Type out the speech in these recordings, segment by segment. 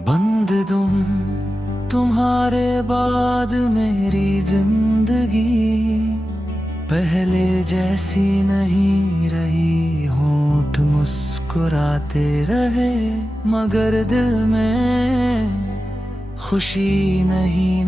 बंद दूं तुम्हारे बाद मेरी जिंदगी पहले जैसी नहीं रही। होंठ मुस्कुराते रहे मगर दिल में खुशी नहीं।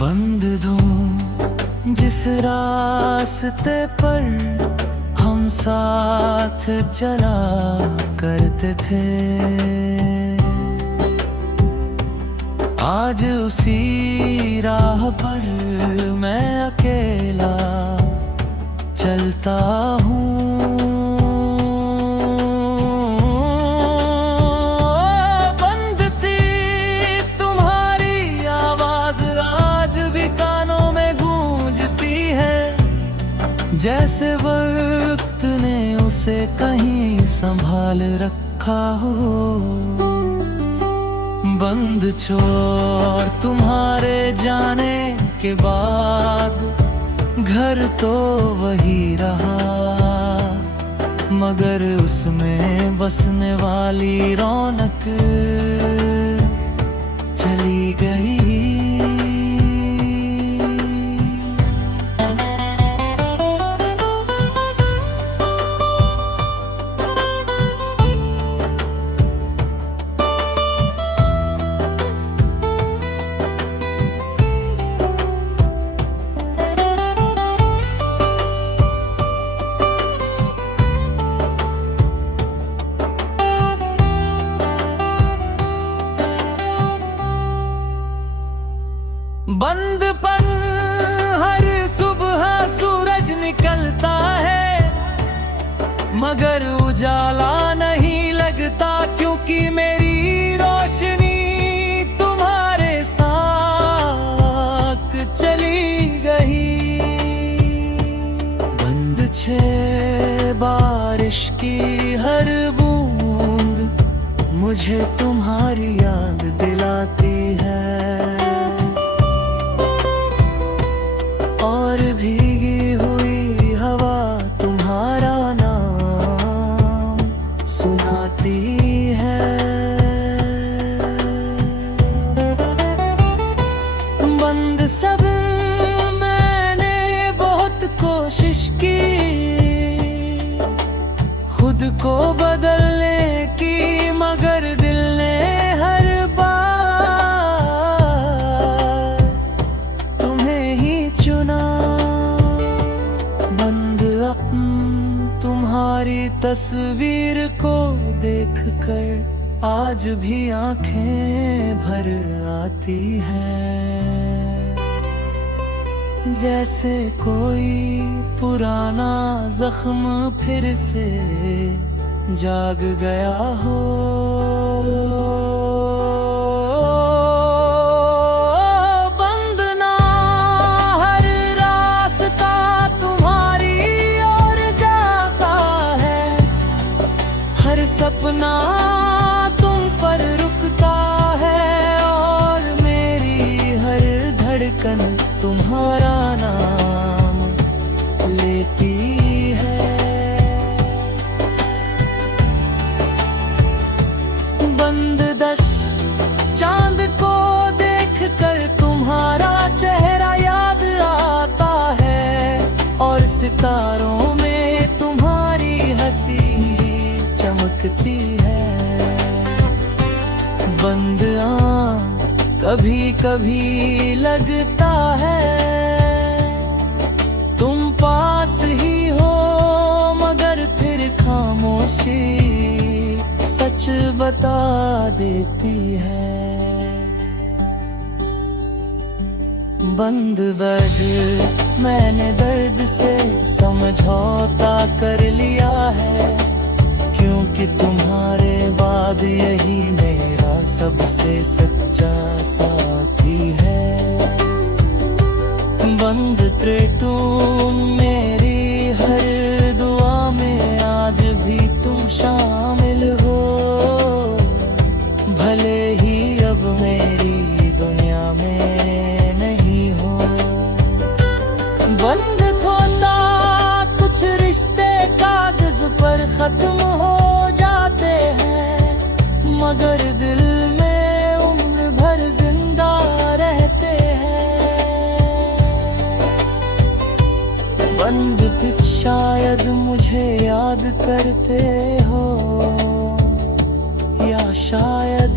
बंद दूं जिस रास्ते पर हम साथ चला करते थे, आज उसी राह पर मैं अकेला चलता हूँ। जैसे वक्त ने उसे कहीं संभाल रखा हो। बंद छोड़ तुम्हारे जाने के बाद घर तो वही रहा, मगर उसमें बसने वाली रौनक चली गई। बंद पर हर सुबह सूरज निकलता है, मगर उजाला नहीं लगता, क्योंकि मेरी रोशनी तुम्हारे साथ चली गई। बंद छे बारिश की हर बूंद मुझे तुम्हारी याद दिलाती है, और भीगी हुई हवा तुम्हारा नाम सुनाती है। बंद सब मैंने बहुत कोशिश की खुद को बदलने की, मगर दिल ने हर तुम्हारी तस्वीर को देखकर आज भी आंखें भर आती हैं। जैसे कोई पुराना जख्म फिर से जाग गया हो। सपना तुम पर रुकता है, और मेरी हर धड़कन तुम्हारा नाम लेती है। बंद 10 चांद को देखकर तुम्हारा चेहरा याद आता है, और सितारों में तुम्हारी हंसी चमकती है। बंद आँख कभी कभी लगता है तुम पास ही हो, मगर फिर खामोशी सच बता देती है। बंद बज मैंने दर्द से समझौता कर लिया है, क्योंकि तुम्हारे बाद यही मेरा सबसे सच्चा साथी है। बंद तुम मेरी हर दुआ में आज भी तुम खत्म हो जाते हैं, मगर दिल में उम्र भर जिंदा रहते हैं। बंद पिच शायद मुझे याद करते हो, या शायद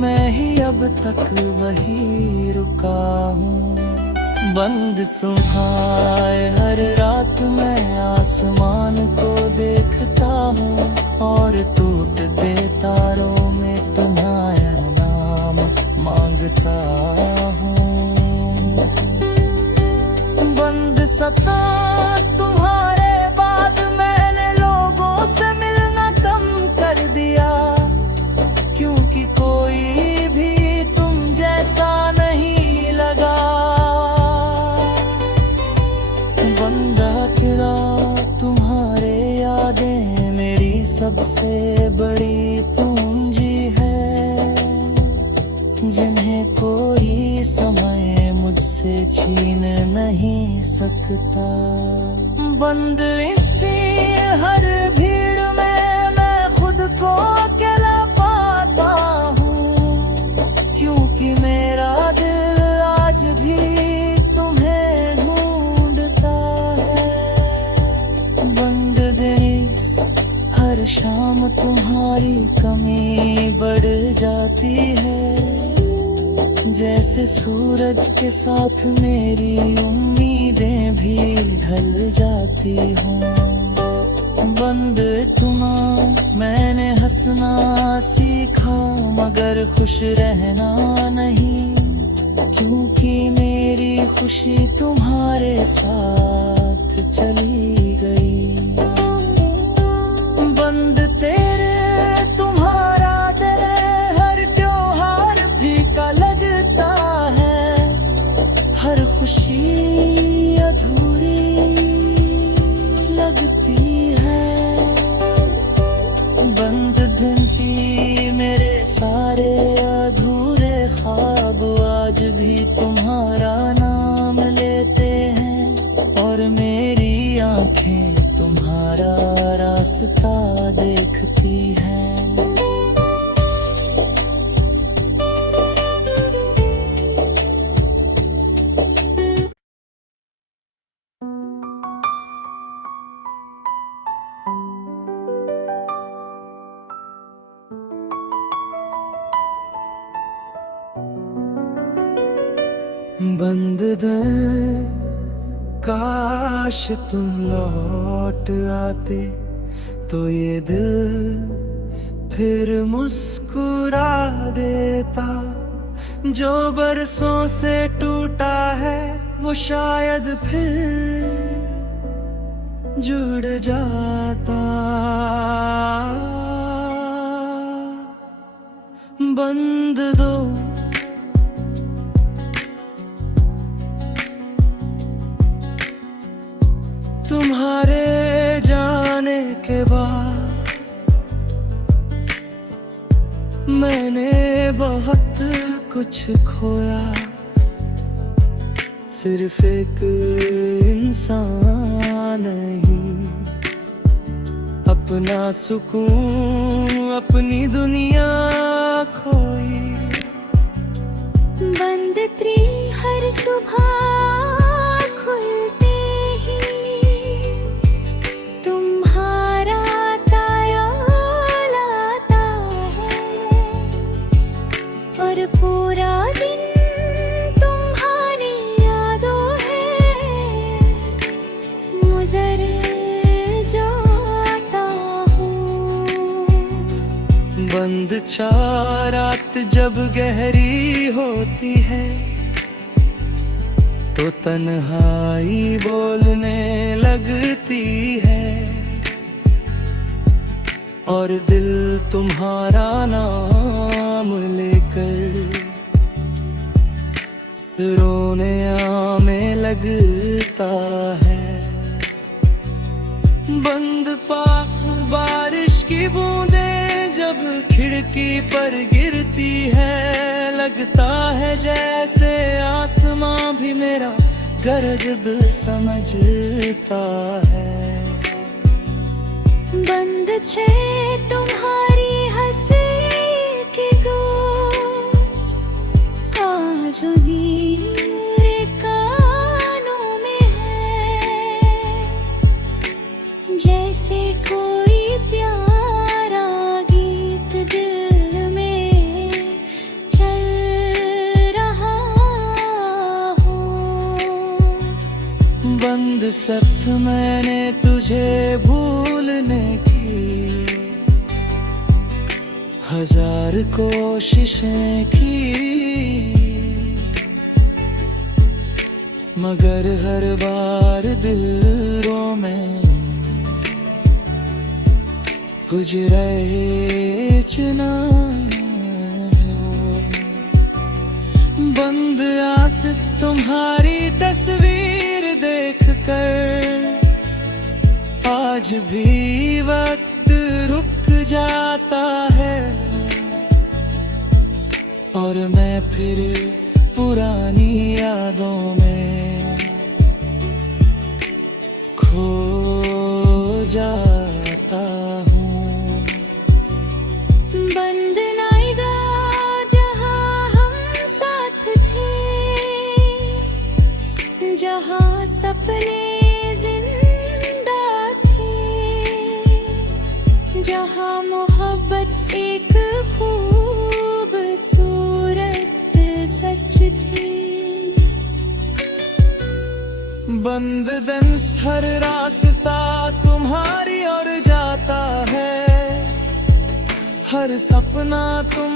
मैं ही अब तक वही रुका हूँ। बंद सुबह हर रात मैं आसमान को देखता हूँ, और टूटते तारों में तुम्हारा नाम मांगता हूँ। बंद सता तुम्हारे बाद मैंने लोगों से मिलना कम कर दिया, क्योंकि कोई भी तुम जैसा नहीं लगा। बंदा तेरा तुम्हारे यादें मेरी सबसे बड़ी पूंजी है, जिन्हें कोई समय मुझसे छीन नहीं सकता। बंद इसी हर भीड़ में मैं खुद को अकेला पाता हूँ, क्योंकि मेरा दिल आज भी तुम्हें ढूंढता है। बंद दिन हर शाम तुम्हारी कमी बढ़ जाती है, जैसे सूरज के साथ मेरी उम्मीदें भी ढल जाती हूँ। बंद तुम्हां मैंने हंसना सीखा, मगर खुश रहना नहीं, क्योंकि मेरी खुशी तुम्हारे साथ चली गई। बंद तेरे तुम्हारा दिल हर त्योहार फीका लगता है, हर खुशी अधूरी लगती है। बंद गिनती मेरे सारे अधूरे ख्वाब आज भी तुम्हारा नाम लेते हैं, और मेरी आंखें तुम्हारा रास्ता देखती हैं। बंद दिल काश तुम लौट आते, तो ये दिल फिर मुस्कुरा देता। जो बरसों से टूटा है वो शायद फिर जुड़ जाता। बंद दो तुम्हारे जाने के बाद मैंने बहुत कुछ खोया, सिर्फ एक इंसान नहीं, अपना सुकून अपनी दुनिया खोई। बंद त्री हर सुबह खुलते ही तुम्हारा तायाल आता है, और पूरा दिन तुम्हारी यादों है गुजर जाता हूँ। बंद चार रात जब गहरी होती है, तो तन्हाई बोलने लगती है, और दिल तुम्हारा नाम लेकर रोने आने लगता है। बंद बारिश की बूंदें जब खिड़की पर गिरती है, लगता है जैसे आसमां भी मेरा गर्द समझता है। बंद छे तुम्हारी हंसी की गूंज, आज मेरे कानों में है, जैसे कोई प्यारा गीत दिल में चल रहा हो। बंद सख्त मैंने तुझे भूलने की हजार कोशिशें की, मगर हर बार दिलों में कुछ रहे चुना हो। बंद आंख तुम्हारी तस्वीर देख कर आज भी वक्त रुक जाता है, और मैं फिर पुरानी यादों में खो जाता हूँ। बंद नाएगा जहाँ हम साथ थे, जहाँ सपने जिंदा थे, जहाँ मोहब्बत एक खूबसूरत सच थी। बंद दंस हर रास्ता तुम्हारी ओर जाता है, हर सपना तुम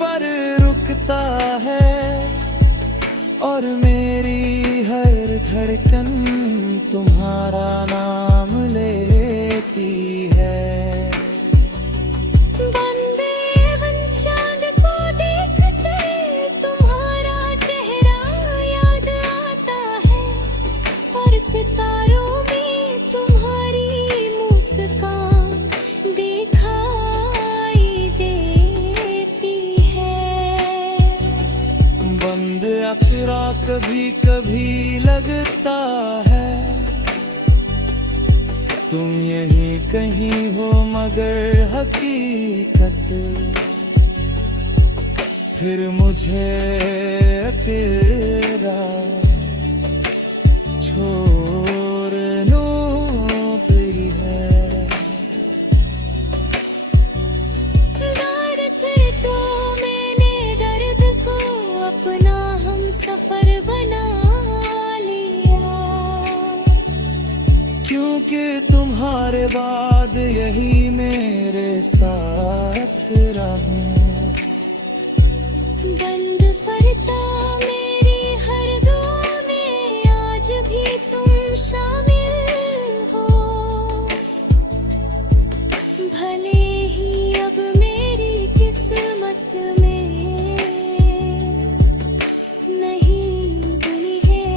पर रुकता है, और मेरी हर धड़कन तुम्हारा नाम लेती है। बंद एवं चाँद को देखते तुम्हारा चेहरा याद आता है, और सितारों में तुम्हारी मुस्कान दिखाई देती है। बंद अफरा कभी कभी लगता है तुम यहीं कहीं हो, मगर हकीकत फिर मुझे तेरा छोड़ना पड़ी है। दर्द तो मैंने दर्द को अपना हम सफर बना लिया, क्योंकि तुम्हारे बाद यही मेरे साथ रहूं। बंद फरता मेरी हर दुआ में आज भी तुम शामिल हो, भले ही अब मेरी किस्मत में नहीं बनी है।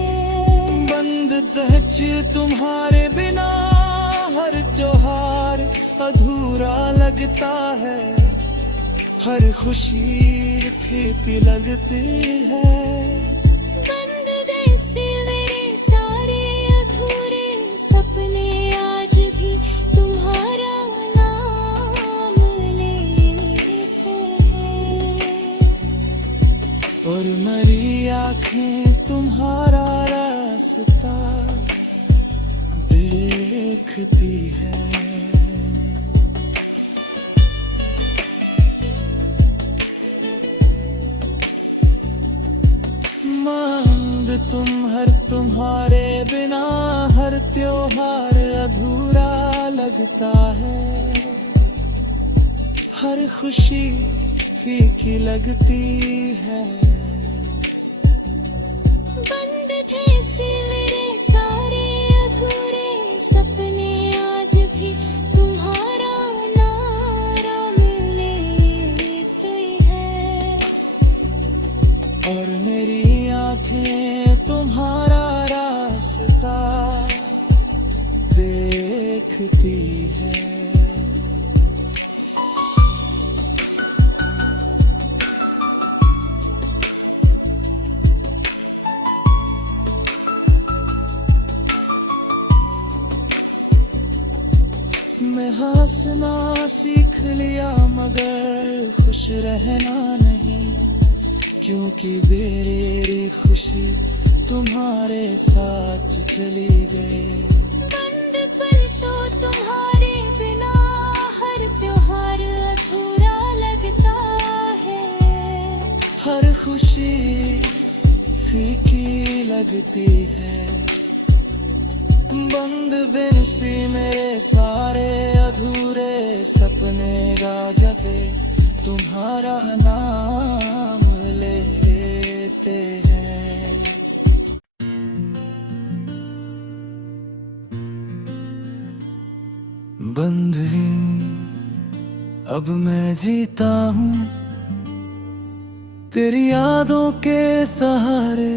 बंद दहच तुम्हारे बिना हर त्योहार अधूरा लगता है, हर खुशी फीकी लगती है। बंद जैसे मेरे सारे अधूरे सपने आज भी तुम्हारा नाम लेते हैं, और मेरी आँखें तुम्हारा रास्ता देखती है। मांग तुम्हारे बिना हर त्योहार अधूरा लगता है, हर खुशी फीकी लगती है। बंद थे से मेरे सारे अधूरे सपने आज भी तुम्हारा नाम लेते हैं, और मेरी आँखें तुम्हारा रास्ता देखती है। मैं हंसना सीख लिया मगर खुश रहना नहीं, क्योंकि मेरी खुशी तुम्हारे साथ चली गई। बंद पल तो तुम्हारे बिना हर त्योहार अधूरा लगता है, हर खुशी फीकी लगती है। बंद दिन सी मेरे सारे अधूरे सपने गा जबे तुम्हारा नाम लेते हैं। बंद ही अब मैं जीता हूँ तेरी यादों के सहारे,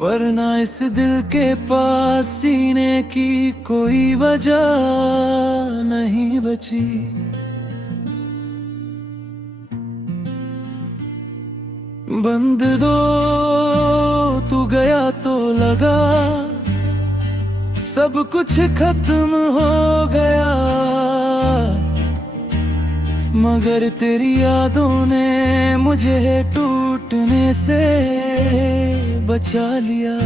वरना इस दिल के पास जीने की कोई वजह नहीं बची। बंद दो तू गया तो लगा सब कुछ खत्म हो गया, मगर तेरी यादों ने मुझे टूटने से बचा लिया।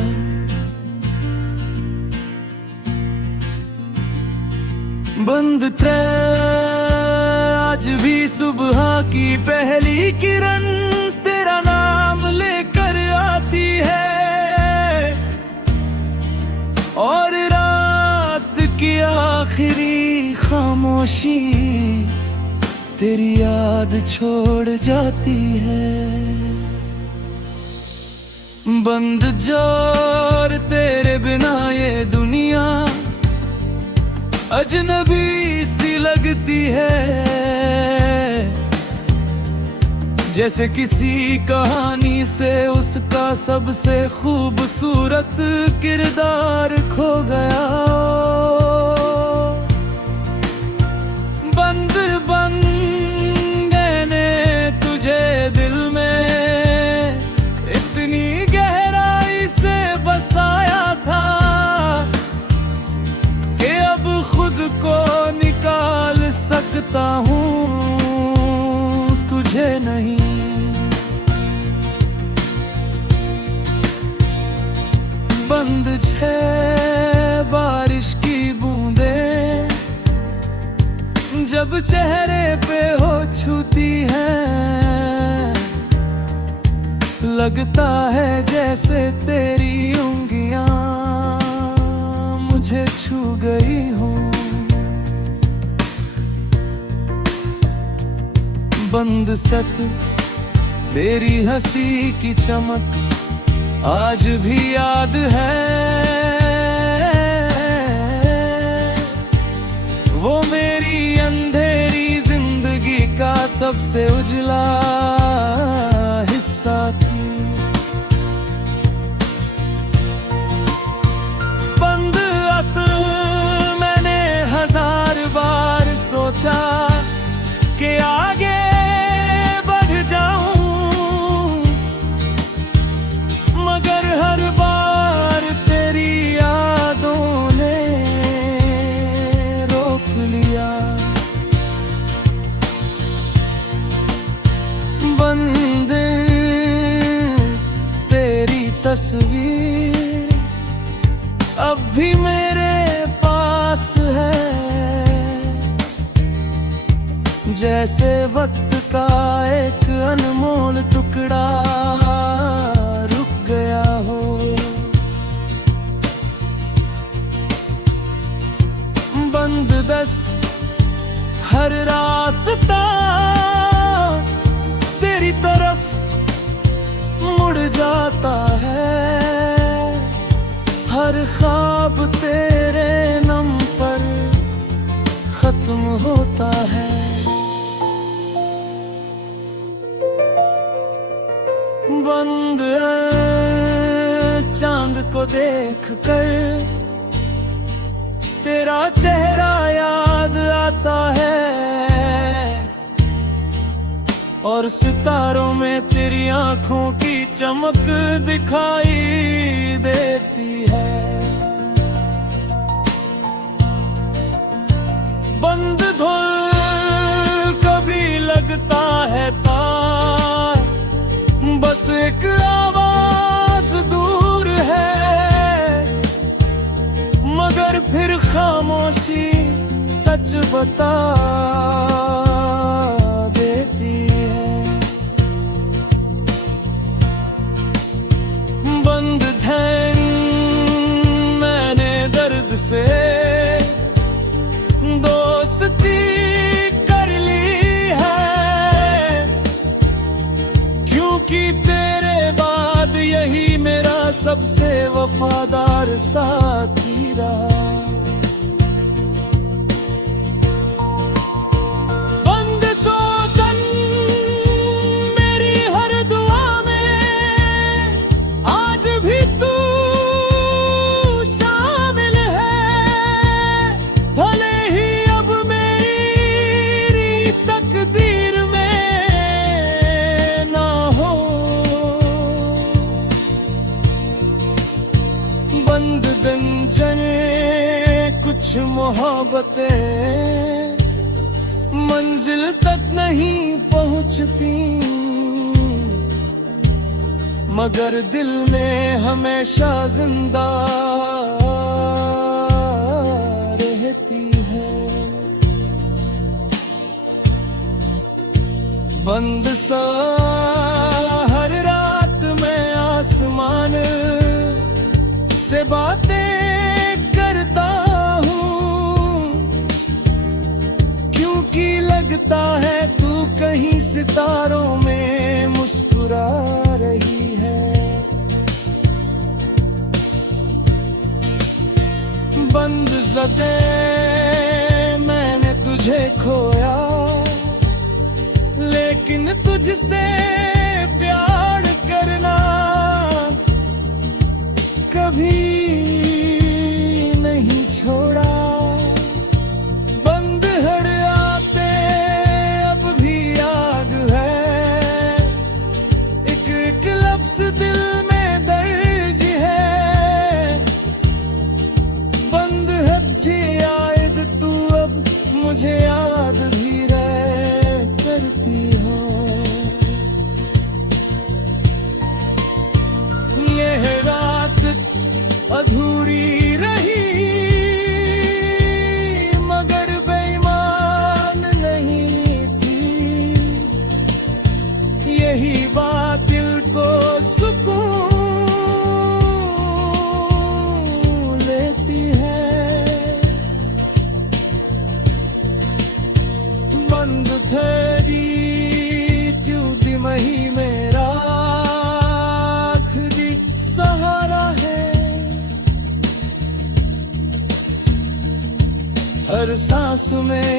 बंद त्रे आज भी सुबह की पहली किरण तेरा नाम लेकर आती है, और रात की आखिरी खामोशी तेरी याद छोड़ जाती है। बंद जोर तेरे बिना ये दुनिया अजनबी सी लगती है, जैसे किसी कहानी से उसका सबसे खूबसूरत किरदार खो गया। बंद बंद मैंने तुझे दिल में इतनी गहराई से बसाया था कि अब खुद को निकाल सकता हूँ, तुझे नहीं। बंद छह बारिश की बूंदें जब चेहरे पे हो छूती है, लगता है जैसे तेरी उंगलियां मुझे छू गई हो। बंद सत तेरी हंसी की चमक आज भी याद है, वो मेरी अंधेरी जिंदगी का सबसे उजला हिस्सा थी। बंद अत मैंने 1000 बार सोचा कि आगे बढ़ जाऊं, मगर हर बार तेरी यादों ने रोक लिया। बंद तेरी तस्वीर अब भी मेरे पास है, जैसे वक्त का एक अनमोल टुकड़ा रुक गया हो। बंद 10 हर रास्ता तेरी तरफ मुड़ जाता है, हर ख्वाब तेरे नम पर खत्म होता है। बंद चांद को देख कर तेरा चेहरा याद आता है, और सितारों में तेरी आंखों की चमक दिखाई देती है। बंद धुल कभी लगता है तार, बस एक आवाज दूर है, मगर फिर खामोशी सच बता देती है। बंद ध्यान मैंने दर्द से दोस्ती कर ली है, क्योंकि तेरे बाद यही मेरा सबसे वफादार साथी रहा। बंद तो तन मेरी हर दुआ में आज भी तू शामिल है, भले ही अब मेरी तकदीर में ना हो। बंद गंजने कुछ मोहब्बतें मंजिल तक नहीं पहुंचती, मगर दिल में हमेशा जिंदा रहती है। बंद सा हर रात में आसमान से बातें करता हूँ, क्योंकि लगता है तू कहीं सितारों में मुस्कुरा रही है। बंद ज़दे मैंने तुझे खोया, लेकिन तुझसे प्यार करना कभी नहीं छोड़ा। बंद हर आते अब भी याद है, एक एक लफ्ज़ दिल में दर्ज है। बंद अच्छी आयद तू अब मुझे याद भी रह करती हो। यह रात अधूरी रही, मगर बेईमान नहीं थी। यही बात दिल को सुकून लेती है। बंद थेरी क्यों दिमही मेरा आखिरी सहारा है। हर सांस में